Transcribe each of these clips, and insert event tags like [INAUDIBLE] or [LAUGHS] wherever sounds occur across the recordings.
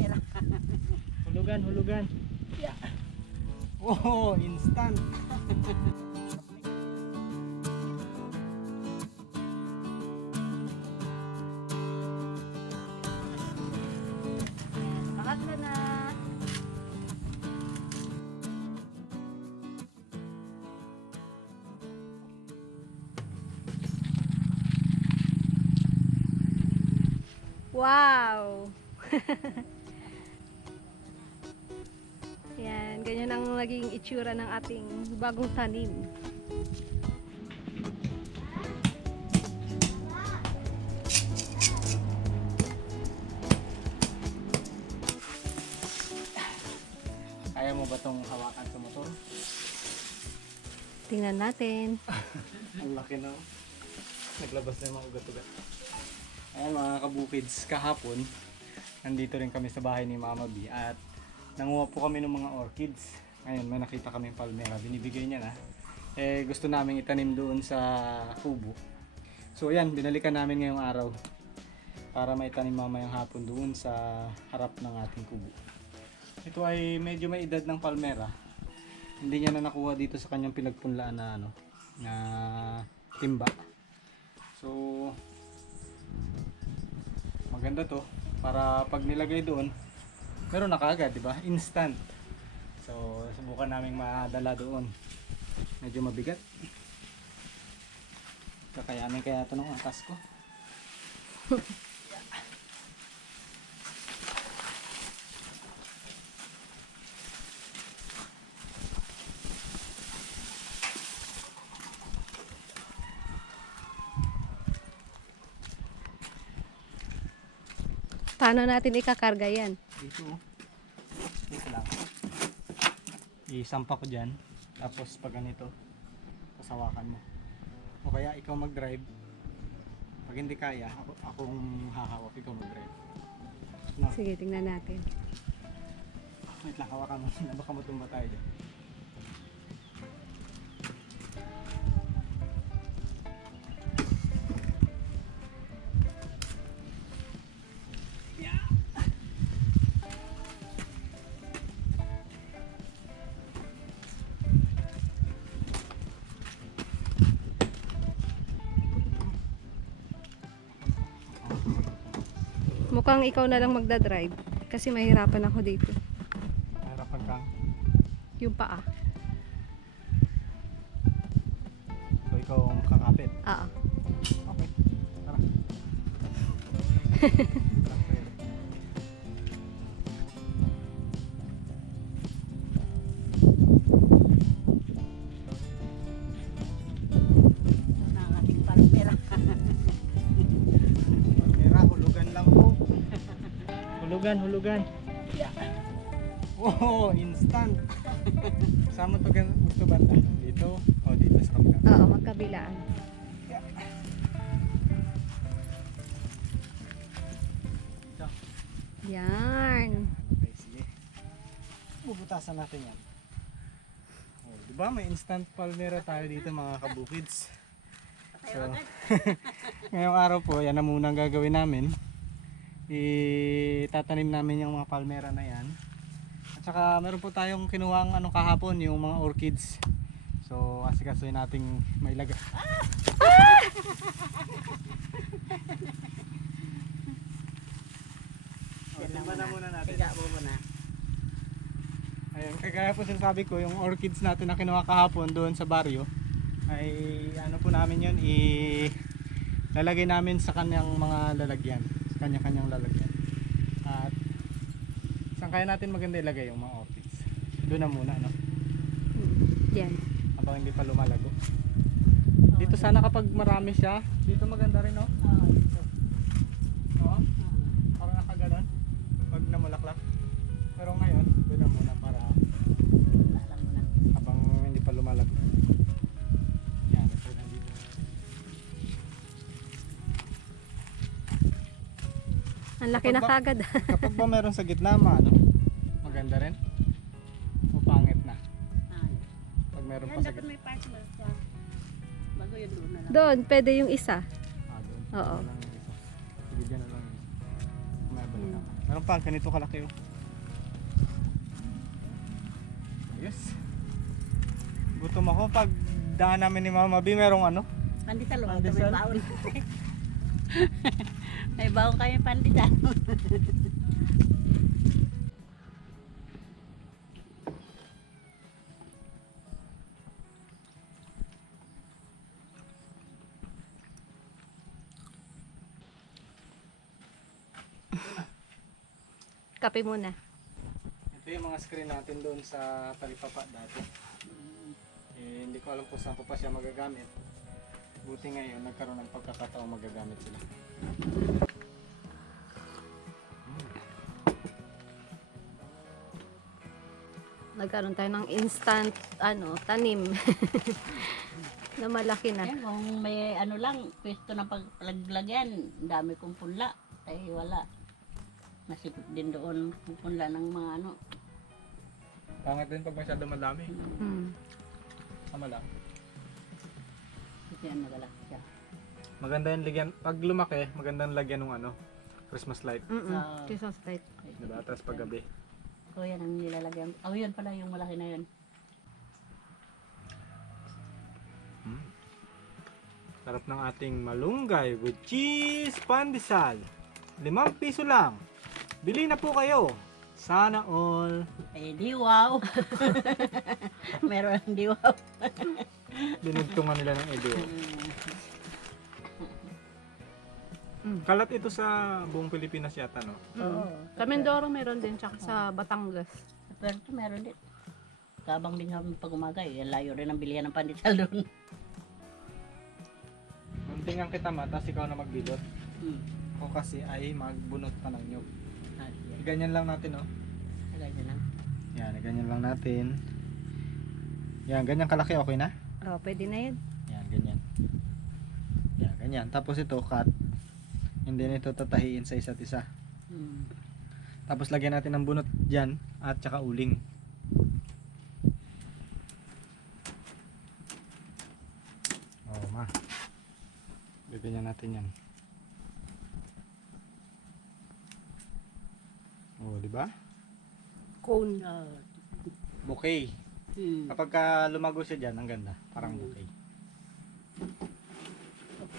palmera. Hulugan, hulugan. Yeah. Oh, instant. Pangatlo na. Wow! [LAUGHS] itsura ng ating bagong tanim. Kaya mo ba tong hawakan sa motor? Tingnan natin. [LAUGHS] Ang laki na. Naglabas na yung mga ugat-ugat. Ayan mga kabukids, kahapon, nandito rin kami sa bahay ni Mama B at nanguha po kami ng mga orchids. Ngayon, may nakita kami palmera. Binibigay niya na. Eh, gusto namin itanim doon sa kubo. So, ayan, binalikan namin ngayong araw para maitanim mamayang hapon doon sa harap ng ating kubo. Ito ay medyo may edad ng palmera. Hindi niya na nakuha dito sa kanyang pinagpunlaan na ano, na timba. So, maganda to para pag nilagay doon, meron na kaagad, di ba? Instant. So, subukan naming madala doon. Medyo mabigat. Kakayanin kaya ito ng angkas ko. Paano natin ikakarga yan? Dito. oh. Dito lang. Isampa ko dyan. Tapos pag ganito, pasawakan mo. O kaya ikaw mag-drive. Pag hindi kaya, ako, akong hahawak, ikaw mag-drive. No? Sige, tingnan natin. Wait lang, hawakan mo. Baka matumba tayo dyan. Mukhang ikaw na lang magdadrive. Kasi mahirapan ako dito. Harapan kang. Yung paa. So ikaw ang kakapit. Ah, Okay. Tara. [LAUGHS] hulugan, hulugan. Oh, instant. [LAUGHS] Saan mo to gan- gusto banda? Dito o dito sa kabila? oo, magkabilaan. Ito. Yan. Okay, sige. Bubutasan natin yan. Oh, di ba may instant palmera tayo dito mga kabukids? So, [LAUGHS] ngayong araw po, yan na muna ang gagawin namin. Itatanim namin yung mga palmera na yan. At saka meron po tayong kinuhang ano kahapon, yung mga orchids. So, asikasuhin nating may laga. Timba na muna natin. Tiga mo muna. Ayun, kagaya po sinasabi ko, yung orchids natin na kinuha kahapon doon sa baryo, ay ano po namin yun, i lalagay namin sa kanyang mga lalagyan, kanya-kanyang lalagyan. At saan kaya natin maganda ilagay yung mga orchids? Doon na muna, no? Yan. Habang hindi pa lumalago. Dito sana kapag marami siya, dito maganda rin, no? Ah, dito. Ang laki na kagad. [LAUGHS] Kapag ba meron sa gitna, ano? Maganda rin? O pangit na? Ah, Pag meron yan pa sa dapat gitna. may partner sa bago yun doon na lang. Doon, pwede yung isa. Ah, doon. Oo. Doon lang yung isa. Sige, dyan na lang yun. May balik Hmm. ako. Meron pa, ganito kalaki oh. Ayos. Gutom ako pag daan namin ni Mama B, merong ano? Pandesal, oh, Pandesal? may baon. [LAUGHS] may baon kami pandesal. Kape muna. Ito yung mga screen natin doon sa talipapa dati. Eh, hindi ko alam kung saan ko pa siya magagamit. Buti ngayon, nagkaroon ng pagkakataong magagamit sila. Nagkaroon tayo ng instant, ano, tanim. [LAUGHS] na malaki na. Ayan, kung may ano lang, pwesto ng paglaglagyan, ang dami kong punla. Ay wala. Nasipot din doon yung punla ng mga ano. Pangit din pag masyado madami. Hmm. Tama lang. Ito yan nagalaki siya. Maganda yung lagyan, pag lumaki, magandang lagyan ng ano, Christmas light. Mm-mm. Ah. Christmas light. Diba? Tapos pag gabi. So yan ang nilalagyan. Oh yun pala yung malaki na yun. Sarap ng ating malunggay with cheese pandesal. Limang piso lang. Bili na po kayo. Sana all. Eh di wow. [LAUGHS] Meron ang di wow. Dinugtungan nila ng edo. Mm. Kalat ito sa buong Pilipinas yata, no? Oo. Sa Mindoro meron din, tsaka sa Batangas. Pero ito meron din. Kabang din kami pag umaga eh. Layo rin ang bilihan ng pandesal doon. Muntingan kita ma, tapos ikaw na magbilot. Hmm. Ako kasi ay magbunot pa ng nyug. Ah, yeah. Ganyan lang natin, no? Ganyan lang. Yan, ganyan lang natin. Yan, ganyan kalaki, okay na? Oh, pwede na yun. Yan, ganyan. Yan, ganyan. Tapos ito, cut. Hindi na ito tatahiin sa isa't isa. Hmm. Tapos lagyan natin ng bunot dyan at saka uling. Oh, ma. Gaganyan natin yan. Oh, di ba? Cone. Bouquet. Hmm. Kapag ka lumago siya dyan, ang ganda. Parang bouquet.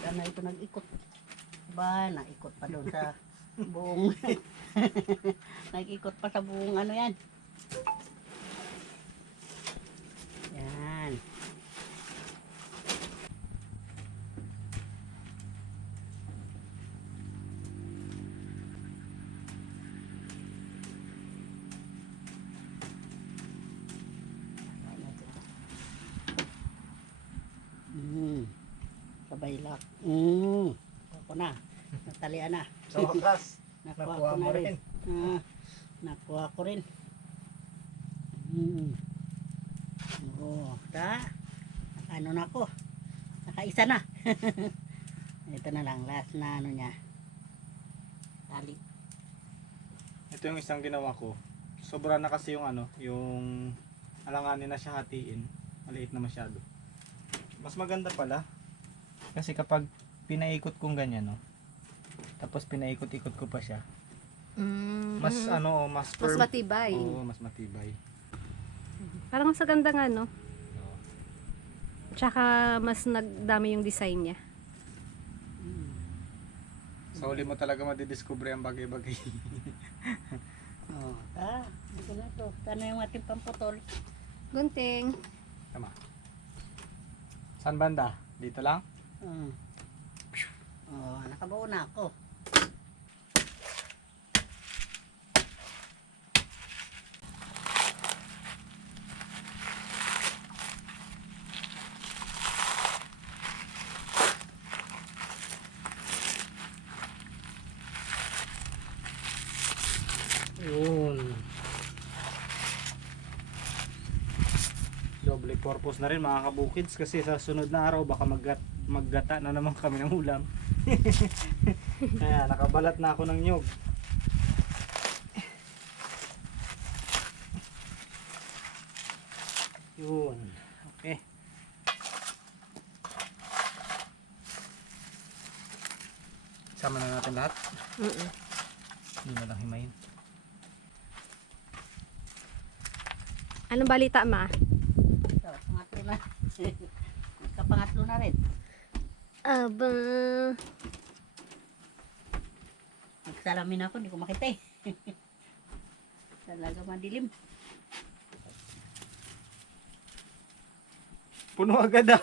Ano ito nag-ikot. Ba, naikot pa doon sa buong. [LAUGHS] nag-ikot pa sa buong ano yan. Yan. Mm. Sabay lak. Mm. Ako na. Natalian na. Sa wakas, [LAUGHS] Nakuha nakuha ko mo na rin. rin. Ah, nakuha ko rin. Mm. Oo. Ta. Ano na ko. Nakaisa na. [LAUGHS] Ito na lang. Last na ano niya. Tali. Ito yung isang ginawa ko. Sobra na kasi yung ano, yung alanganin na siya hatiin. Maliit na masyado. Mas maganda pala. Kasi kapag pinaikot kong ganyan, no. Tapos pinaikot-ikot ko pa siya. Mm. Mas ano, mas Mas firm. matibay. Oo, mas matibay. Parang mas ganda nga, no? Tsaka mas nagdami yung design niya. Mm. Sa huli mo talaga madidiscover ang bagay-bagay. Oh, ta. Ito na to. Ano yung ating pamputol? Gunting. Tama. Saan banda? Dito lang? Mm. Oh, nakabuo na ako. Yun. Double purpose na rin mga kabukids kasi sa sunod na araw baka maggat maggata na naman kami ng ulam. [LAUGHS] Kaya nakabalat na ako ng nyog. Yun. Okay. Sama na natin lahat? Oo. Hindi na lang himayin. Anong balita, ma? Ito, pangatlo na. [LAUGHS] Kapangatlo na rin. Aba. Nagsalamin ako, hindi ko makita eh. [LAUGHS] Talaga madilim. Puno agad ah. [LAUGHS]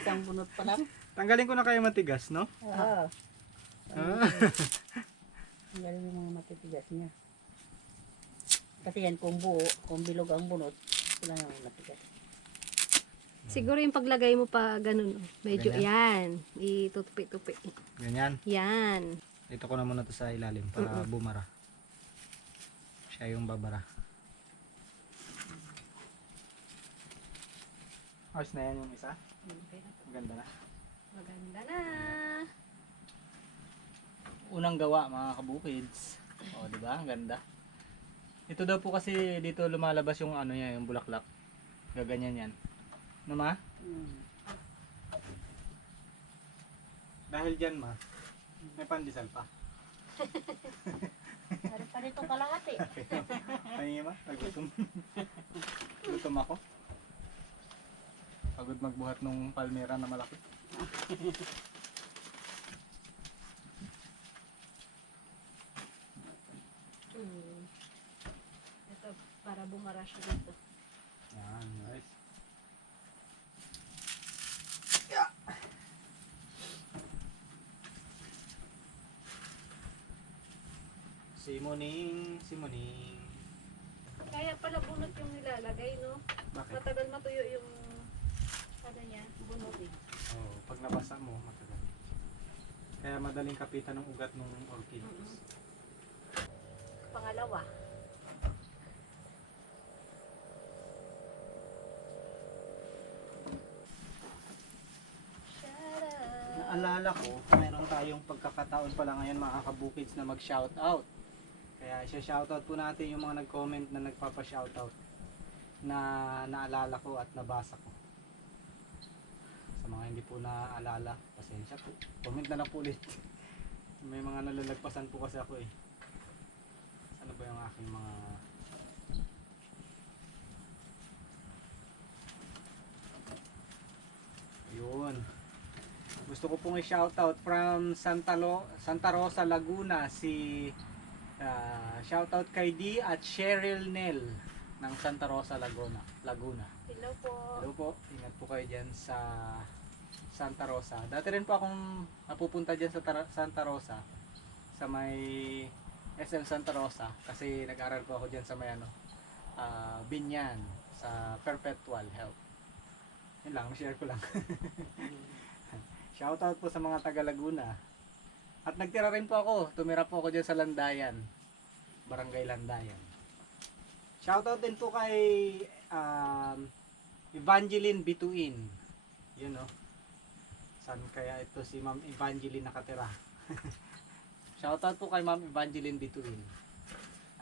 Isang bunot pa lang. Tanggalin ko na kayo matigas, no? Oo. Ah. [LAUGHS] Tanggalin yung mga matitigas niya. Kasi yan, kung buo, kung bilog ang bunot, sila nga matigas. Siguro yung paglagay mo pa ganun. oh. Medyo yan. Itutupi-tupi. Ganyan. Yan. Ito ko na muna to sa ilalim para bumara. Siya yung babara. Ayos na yan yung isa. Maganda na. Maganda na. Unang gawa mga kabukids. O, di ba? Ang ganda. Ito daw po kasi dito lumalabas yung ano niya, yung bulaklak. Gaganyan yan. No ma? Hmm. Dahil dyan ma, may pandesal pa. Meron pa rito kalahati. Ay ma, nagutom. Gutom ako. Pagod magbuhat nung palmera na malaki. Hmm. Ito, para bumara siya dito. Yan, nice. Simoning, simoning. Kaya pala bunot yung nilalagay, no? Bakit? Matagal matuyo yung ano niya, bunot eh. Oh, pag nabasa mo, matagal. Kaya madaling kapitan ng ugat ng orchid. Pangalawa. Naalala ko, meron tayong pagkakataon pala ngayon mga kabukids na mag-shoutout. Kaya siya shoutout po natin yung mga nag-comment na nagpapa-shoutout na naalala ko at nabasa ko. Sa mga hindi po naaalala, pasensya po. Comment na lang po ulit. [LAUGHS] May mga nalalagpasan po kasi ako eh. Ano ba yung aking mga Yun. Gusto ko pong i-shoutout from Santa, Lo, Santa Rosa, Laguna si ah, shoutout kay D at Cheryl Nell ng Santa Rosa, Laguna. Laguna. Hello po. Hello po, ingat po kayo dyan sa Santa Rosa. Dati rin po akong napupunta dyan sa Tara- Santa Rosa sa may SM Santa Rosa kasi nag-aral po ako dyan sa may ano, ah, Binyan sa Perpetual Health. Yun lang, share ko lang. [LAUGHS] Shoutout po sa mga taga Laguna. At nagtira rin po ako, tumira po ako dyan sa Landayan. Barangay Landayan. Shoutout din po kay um, Evangeline Bituin. Yun no. Saan kaya ito si Ma'am Evangeline nakatira? [LAUGHS] shoutout po kay Ma'am Evangeline Bituin.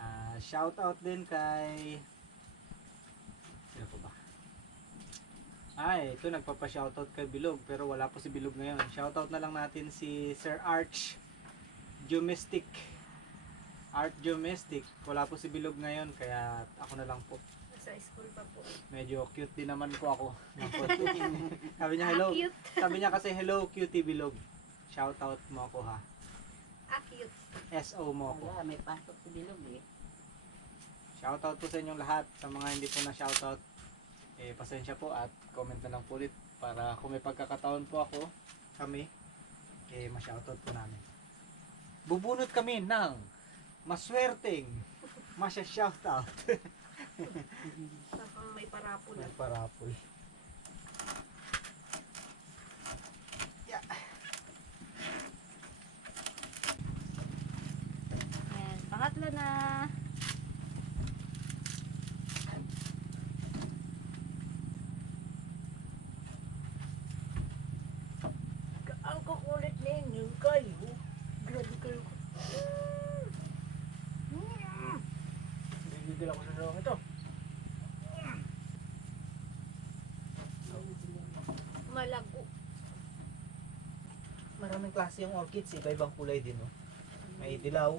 Ah, shoutout din kay Sino po ba? Ay, ito nagpapa-shoutout kay Bilog pero wala po si Bilog ngayon. Shoutout na lang natin si Sir Arch Geomestic. Art Geomestic. Wala po si Bilog ngayon kaya ako na lang po. Sa school pa po. Medyo cute din naman po ako. [LAUGHS] Sabi niya hello. Ah, cute. Sabi niya kasi hello cutie Bilog. Shoutout mo ako ha. Ah, cute. SO mo ako. Wala, may pasok si Bilog eh. Shoutout po sa inyong lahat. Sa mga hindi po na shoutout, eh, pasensya po at comment na lang po ulit para kung may pagkakataon po ako, kami, eh, ma-shoutout po namin. Bubunot kami ng maswerteng masya-shoutout. Saka may parapol. Ng parapol. Yan. Pangatlo na. Ang kukulit ninyo kayo. Grabe kayo. Dalawang ito. Malago. Maraming klase yung orchids, iba-ibang kulay din. Oh. May dilaw.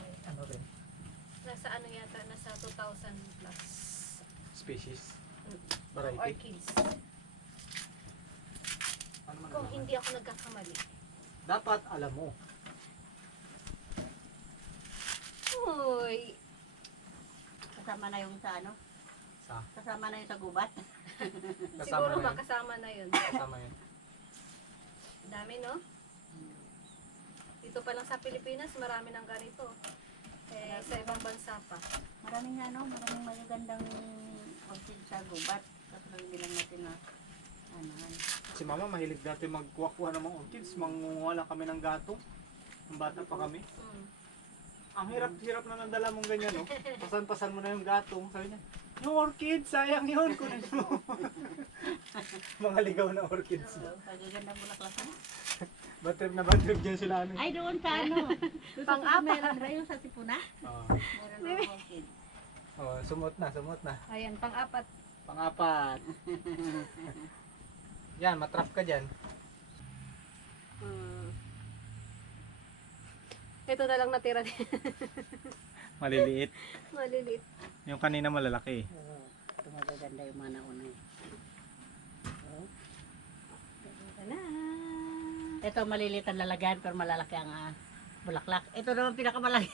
May ano rin. nasa ano yata, nasa 2,000 plus. Species. Variety. Orchids. Ano man Kung naman? hindi ako nagkakamali. Dapat alam mo. Uy, Kasama na yung sa ano? Sa? Kasama na yung sa gubat. [LAUGHS] siguro na ba kasama na yun. Kasama yun. Dami, no? Dito pa lang sa Pilipinas, marami ng ganito. Eh, sa ibang bansa pa. Maraming ano, maraming magagandang orchid sa gubat. Kaso lang hindi lang natin na ano, ano. Si mama mahilig dati magkuha-kuha ng mga orchids. Mangunguha lang kami ng gato. Nung bata pa kami. Mm. Ang hirap-hirap na nandala mong ganyan, no? Pasan-pasan mo na yung gatong. Sabi niya, yung orchid, sayang yun. Kunin mo. [LAUGHS] mga ligaw na orchids. So, pagagandang bulaklak na. Bad trip na bad trip dyan sila. Ano? Ay, doon sa ano? Doon sa Pang-apat. Meron ba yung sa Tipuna? Oh, Meron ng orchid. oh, sumot na, sumot na. Ayan, pang-apat. Pang-apat. Yan, matrap ka dyan. Mm. Ito na lang natira. [LAUGHS] Maliliit. Maliliit. Yung kanina malalaki. Oo. Ito magaganda yung mga nauna. Ito na. Ito maliliit ang lalagyan pero malalaki ang ah, bulaklak. Ito naman pinakamalaki.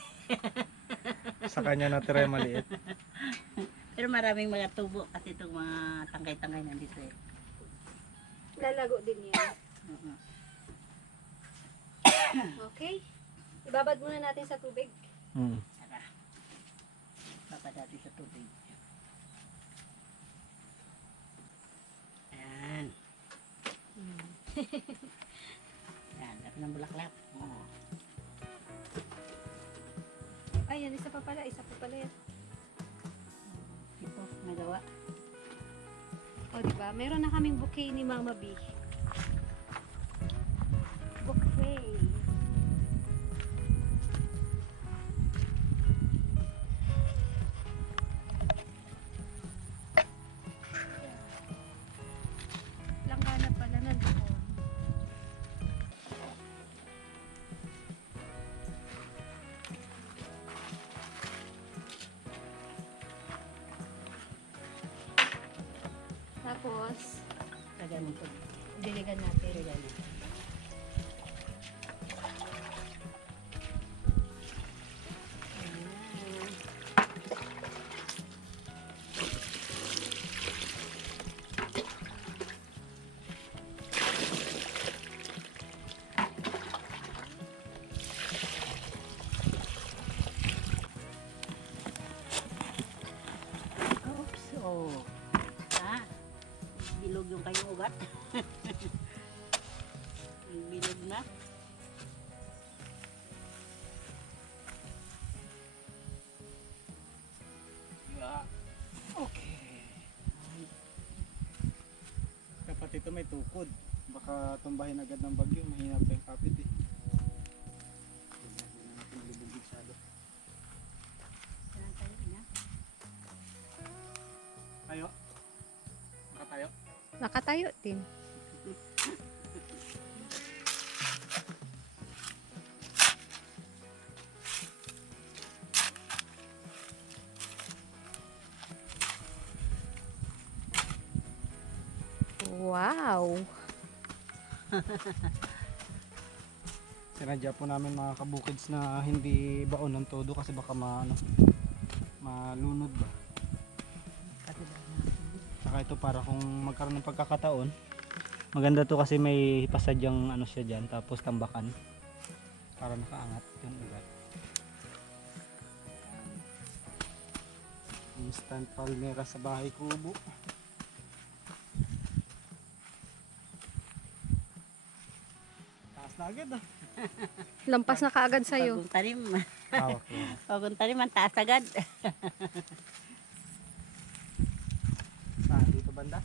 [LAUGHS] Sa kanya natira yung maliit. [LAUGHS] Pero maraming mga tubo kasi itong mga tangkay-tangkay nandito eh. Lalago din yan. [COUGHS] Oo. Okay. Ibabad muna natin sa tubig. Hmm. Tara. Baka dati sa tubig. Ayan. [LAUGHS] Ayan, laki ng bulaklak. Oo. Ayan, isa pa pala. Isa pa pala yan. Ito, nagawa. O, di ba? Meron na kaming bouquet ni Mama B. ito may tukod. Baka tumbahin agad ng bagyo. Mahina pa yung kapit eh. Tayo na? Tayo. Baka tayo. Nakatayo din. [LAUGHS] Sinadya po namin mga kabukids na hindi baon ng todo kasi baka ma, ano, malunod ba. Saka ito para kung magkaroon ng pagkakataon. Maganda to kasi may pasadyang ano siya dyan tapos tambakan para nakaangat yung ugat. Instant palmera sa bahay kubo. Na agad ah. Lampas na kaagad sa'yo. Bagong tanim. Ah, okay. Bagong tanim, ang taas agad. Saan [LAUGHS] dito banda?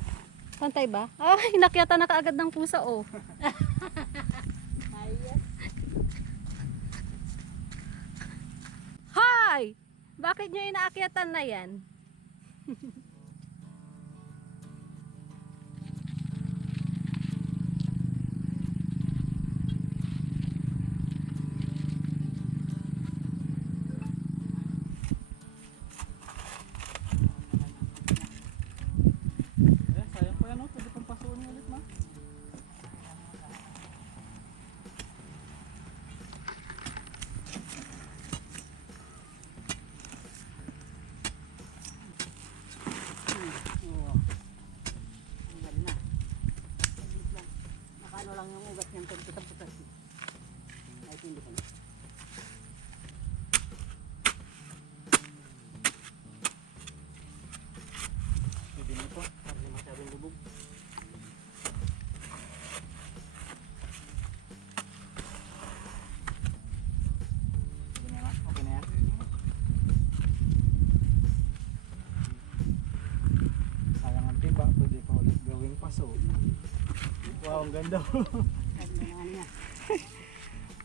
Pantay ba? Ay, nakyata na kaagad ng pusa, oh. [LAUGHS] Hoy! Bakit nyo inaakyatan na yan? [LAUGHS] ang ganda. Ganda naman niya.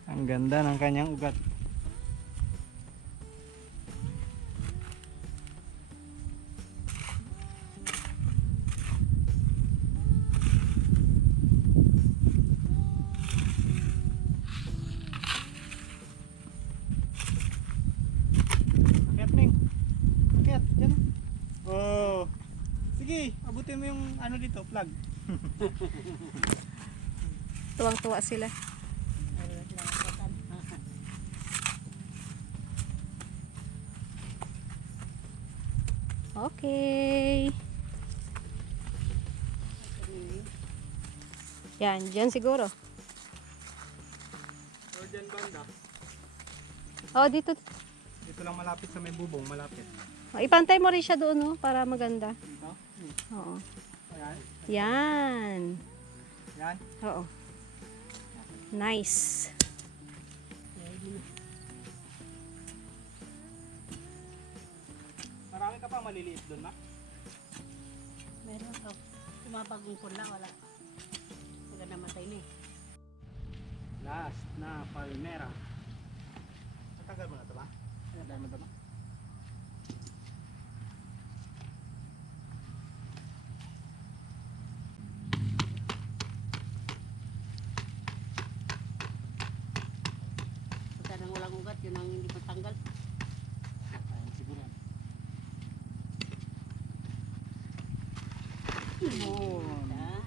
ang ganda ng kanyang ugat. Akyat, Ming. Akyat, dyan. Oh. Sige, abutin mo yung ano dito, plug. Tuwang-tuwa sila. Okay. Yan, dyan siguro. Or dyan banda. Oh, dito. Dito lang malapit sa may bubong, malapit. Oh, ipantay mo rin siya doon, no? Para maganda. Dito? Oo. Yan. Yan. Oo. Nice. Marami ka pa maliliit doon, ma? Meron ka. Tumabagong pula, wala. Wala namatay na eh. Last na palmera. Matagal mo na ito ba? Matagal mo ito ba? Pagka nang walang ugat, yun ang hindi matanggal. Ayan, siguro. Oo. Ah,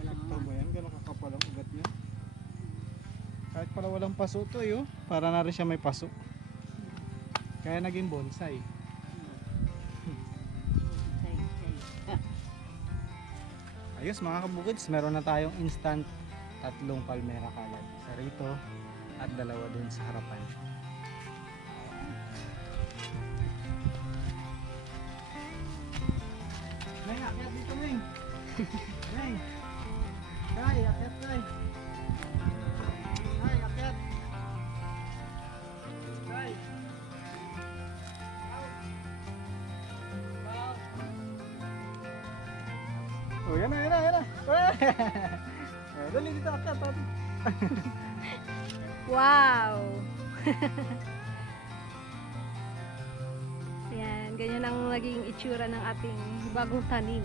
Walang Ito ba yan? Gano'ng kakapal ang ugat niya? Kahit pala walang paso ito eh, oh. Para na rin siya may paso. Kaya naging bonsai. [LAUGHS] Ayos mga kabukids, meron na tayong instant tatlong palmera kalat. Isa rito at dalawa dun sa harapan. Neng. Kay, akyat, kay. Kay, akyat. Kay. Oh, yan na, yan na, yan na. Eh, [LAUGHS] Dali dito, akyat. [LAUGHS] Wow! [LAUGHS] Yan, ganyan ang naging itsura ng ating bagong tanim.